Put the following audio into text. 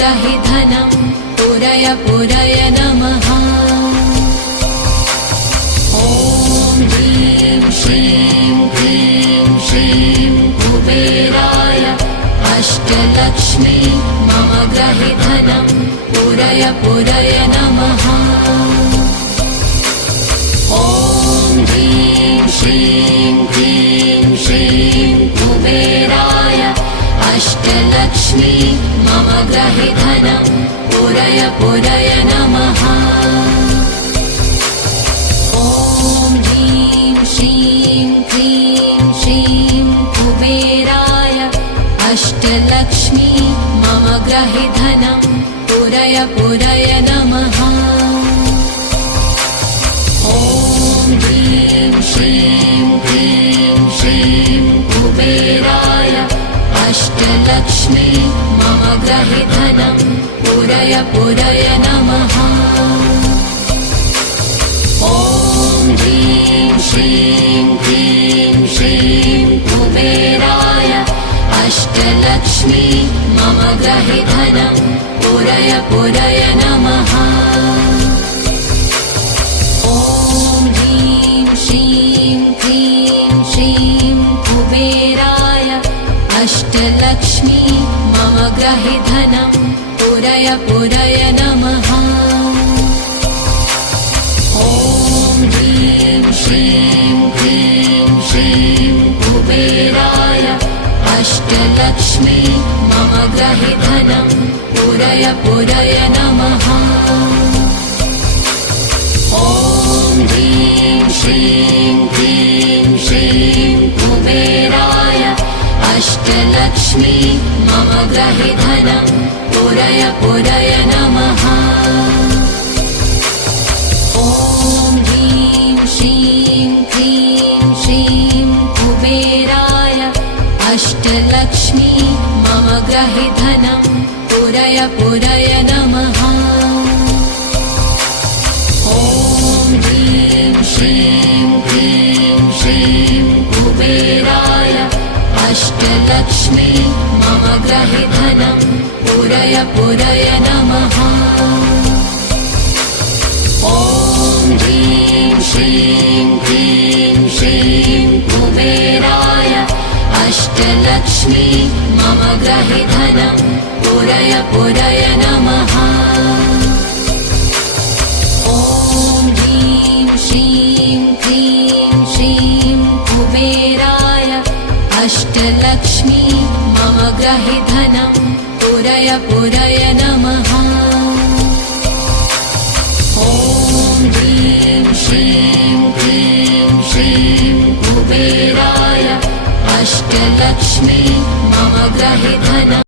ग्रहे धनं पुरय पुरय नमः। ॐ ह्रीं श्रीं क्लीं श्रीं कुबेराय अष्टलक्ष्मी मम ग्रहे धनं पुरय पुरय नमः। ॐ ह्रीं श्रीं क्लीं श्रीं कुबेराय अष्टलक्ष्मी मम ग्रहे धनं पुरय पुरय नमः। ॐ ह्रीं श्रीं क्लीं श्रीं कुबेराय अष्टलक्ष्मी मम ग्रहे धनं पुरय पुरय नमः। ॐ ह्रीं श्रीं क्लीं श्रीं कुबेराय अष्टलक्ष्मी मम ग्रहे धनं पुरय पुरय नमः। ॐ ह्रीं श्रीं क्लीं श्रीं कुबेराय अष्टलक्ष्मी मम ग्रहे धनं पुरय पुरय नमः। ॐ ह्रीं श्रीं क्लीं श्रीं कुबेराय अष्टलक्ष्मी मम ग्रहे धनं पुरय पुरय नमः। ॐ ह्रीं श्रीं क्लीं श्रीं कुबेराय अष्टलक्ष्मी मम ग्रहे धनं पुरय पुरय नमः। ॐ ह्रीं श्रीं क्लीं श्रीं कुबेराय अष्टलक्ष्मी मम ग्रहे धनं पुरय पुरय नमः। ॐ ह्रीं श्रीं क्लीं श्रीं कुबेराय अष्टलक्ष्मी मम ग्रहे धनं पुरय पुरय नमः। ॐ ह्रीं श्रीं क्लीं श्रीं कुबेराय अष्टलक्ष्मी मम ग्रहे धनं पुरय पुरय नमः। ॐ ह्रीं श्रीं क्लीं श्रीं कुबेराय अष्टलक्ष्मी मम ग्रहे धनं पुरय पुरय नमः। ॐ ह्रीं श्रीं क्लीं श्रीं कुबेराय अष्टलक्ष्मी मम ग्रहे धनं पुरय पुरय नमः। ॐ ह्रीं श्रीं क्लीं श्रीं कुबेराय अष्टलक्ष्मी मम ग्रहे धनं